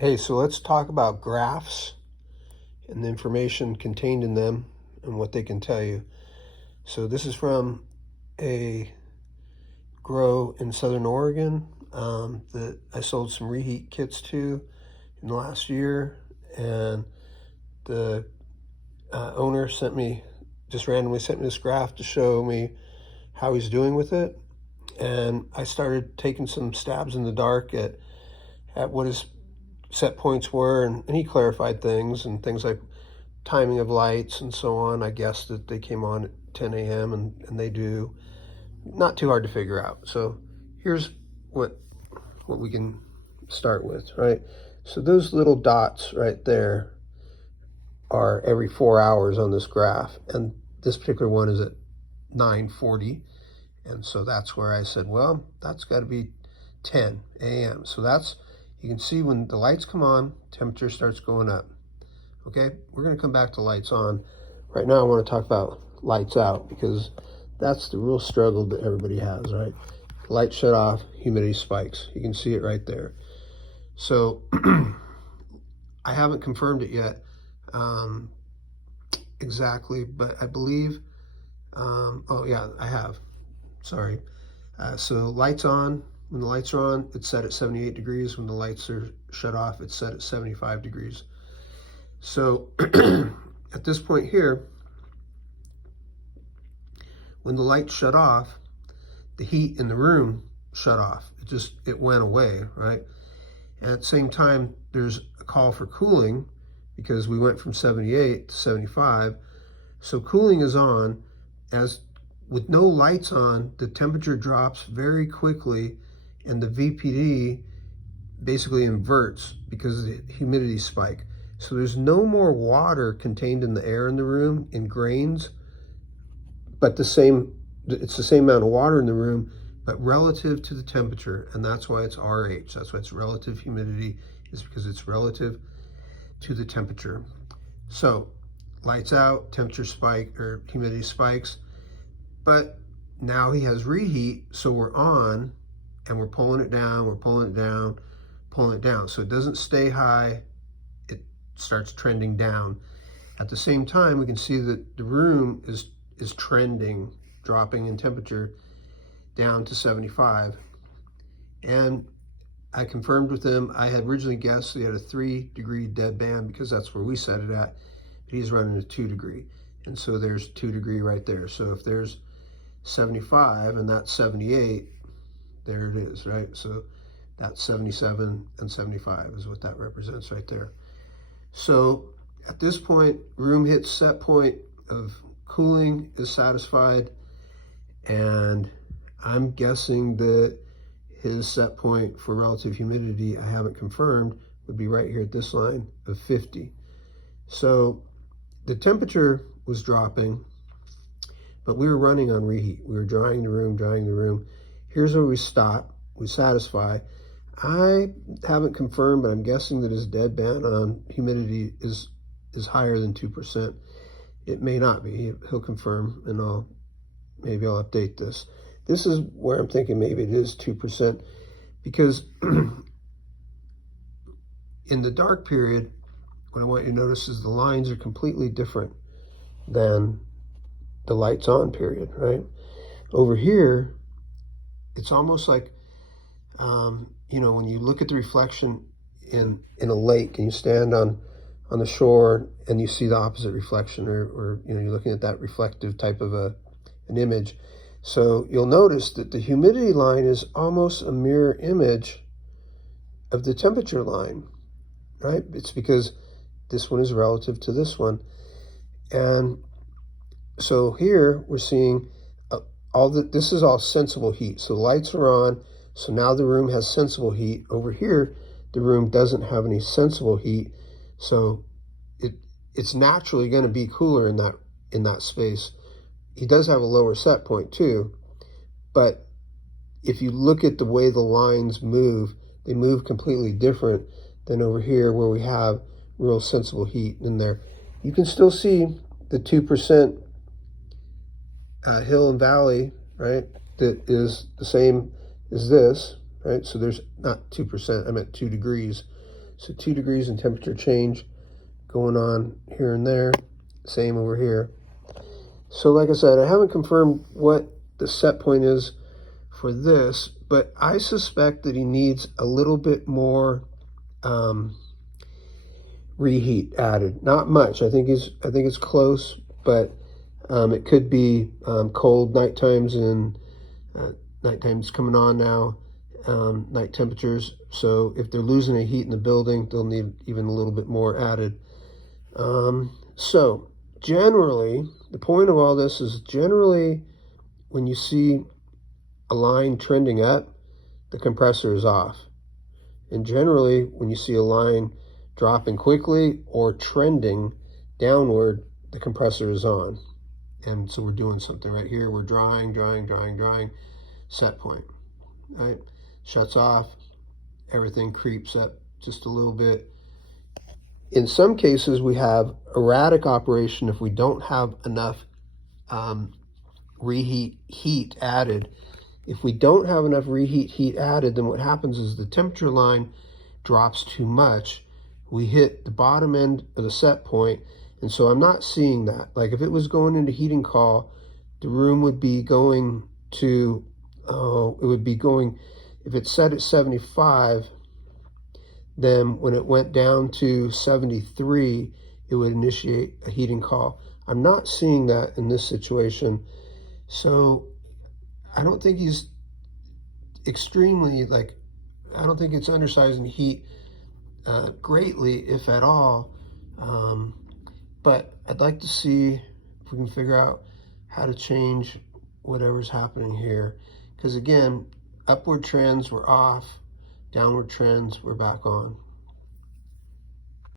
Hey, so let's talk about graphs and the information contained in them and what they can tell you. So this is from a grow in Southern Oregon that I sold some reheat kits to in the last year, and the owner just randomly sent me this graph to show me how he's doing with it. And I started taking some stabs in the dark at what his set points were, and he clarified things like timing of lights and so on. I guessed that they came on at 10 a.m. and they do. Not too hard to figure out. So here's what we can start with, right? So those little dots right there are every 4 hours on this graph, and this particular one is at 9:40, and so that's where I said, well, that's got to be 10 a.m. So you can see when the lights come on, temperature starts going up. Okay, we're going to come back to lights on. Right now I want to talk about lights out, because that's the real struggle that everybody has, right? Light shut off, humidity spikes. You can see it right there. So I haven't confirmed it yet exactly, but I believe, oh yeah, I have, sorry. So lights on, when the lights are on, it's set at 78 degrees. When the lights are shut off, it's set at 75 degrees. So at this point here, when the lights shut off, the heat in the room shut off. It went away, right? And at the same time, there's a call for cooling, because we went from 78 to 75. So cooling is on. As with no lights on, the temperature drops very quickly, and the VPD basically inverts because of the humidity spike. So there's no more water contained in the air in the room in grains, but it's the same amount of water in the room, but relative to the temperature, and that's why it's RH. That's why it's relative humidity, is because it's relative to the temperature. So lights out, temperature spike, or humidity spikes, but now he has reheat, so we're on, and we're pulling it down, pulling it down. So it doesn't stay high, it starts trending down. At the same time, we can see that the room is trending, dropping in temperature down to 75. And I confirmed with him. I had originally guessed he had a 3-degree dead band, because that's where we set it at. But he's running a 2-degree. And so there's 2-degree right there. So if there's 75 and that's 78, there it is, right? So that's 77 and 75 is what that represents right there. So at this point, room hits set point of cooling is satisfied, and I'm guessing that his set point for relative humidity, I haven't confirmed, would be right here at this line of 50. So the temperature was dropping, but we were running on reheat. We were drying the room. Here's where we stop, we satisfy. I haven't confirmed, but I'm guessing that his dead band on humidity is higher than 2%. It may not be. He'll confirm, and maybe I'll update this. This is where I'm thinking maybe it is 2%, because in the dark period, what I want you to notice is the lines are completely different than the lights on period, right? Over here, it's almost like, when you look at the reflection in a lake, and you stand on the shore and you see the opposite reflection, or you're looking at that reflective type of an image. So you'll notice that the humidity line is almost a mirror image of the temperature line, right? It's because this one is relative to this one. And so here we're seeing this is all sensible heat. So the lights are on, so now the room has sensible heat. Over here, the room doesn't have any sensible heat, so it's naturally going to be cooler in that space. He does have a lower set point too, but if you look at the way the lines move, they move completely different than over here, where we have real sensible heat in there. You can still see the 2% hill and valley, right? That is the same as this, right? So there's not 2%, I meant 2 degrees. So 2 degrees in temperature change going on here and there. Same over here. So like I said, I haven't confirmed what the set point is for this, but I suspect that he needs a little bit more reheat added. Not much. I think it's close, but it could be cold night times, and night time's coming on now, night temperatures. So if they're losing any heat in the building, they'll need even a little bit more added. So generally, the point of all this is generally when you see a line trending up, the compressor is off. And generally, when you see a line dropping quickly or trending downward, the compressor is on. And so we're doing something right here. We're drying, set point, right? Shuts off, everything creeps up just a little bit. In some cases, we have erratic operation if we don't have enough reheat heat added. If we don't have enough reheat heat added, then what happens is the temperature line drops too much. We hit the bottom end of the set point, and so I'm not seeing that. Like if it was going into heating call, the room would be going to, it would be going, if it's set at 75, then when it went down to 73, it would initiate a heating call. I'm not seeing that in this situation. So I don't think he's extremely, like, I don't think it's undersizing heat greatly, if at all. But I'd like to see if we can figure out how to change whatever's happening here. Because again, upward trends were off, downward trends were back on.